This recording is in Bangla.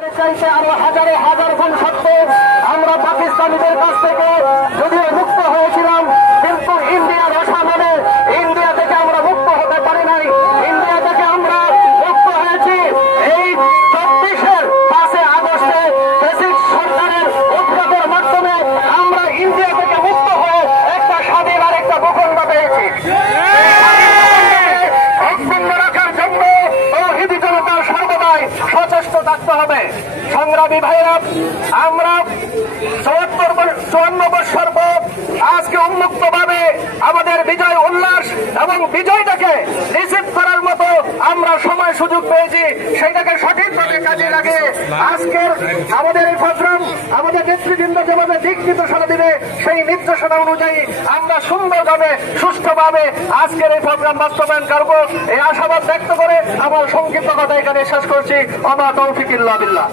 চাইতে আরো হাজারে হাজার গুণ সত্য আমরা পাকিস্তানিদের কাছ থেকে যদিও মুক্ত হয়েছিলাম, কিন্তু ইন্ডিয়ার আশা মানে ইন্ডিয়া থেকে আমরা মুক্ত হতে পারি নাই। ইন্ডিয়া থেকে আমরা মুক্ত হয়েছি এই 24-এর 5 আগস্টে ফ্যাসিস্ট সরকারের উৎখাতের মাধ্যমে। আমরা ইন্ডিয়া থেকে মুক্ত হয়ে একটা স্বাধীন আর একটা ভূখণ্ড পেয়েছি। অক্ষুণ্ণ রাখার জন্য তৌহিদি জনতার সর্বদাই সচেষ্ট থাকতে হবে। সংগ্রামী ভাইরা, আমরা 54 বৎসর পর আজকে উন্মুক্ত ভাবে আমাদের বিজয় উল্লাস এবং বিজয়টাকে নিশ্চিত করার মতো আমরা সময় সুযোগ পেয়েছি। সেটাকে সঠিকভাবে কাজে লাগে আজকের আমাদের এই প্রোগ্রাম আমাদের নেতৃবৃন্দ যেভাবে দিক নির্দেশনা দিবে সেই নির্দেশনা অনুযায়ী আমরা সুন্দরভাবে সুষ্ঠুভাবে আজকের এই প্রোগ্রাম বাস্তবায়ন করব এই আশাবাদ ব্যক্ত করে আমার সংক্ষিপ্ত কথা এখানে শেষ করছি। ওয়া মা তৌফিক ইল্লা বিল্লাহ।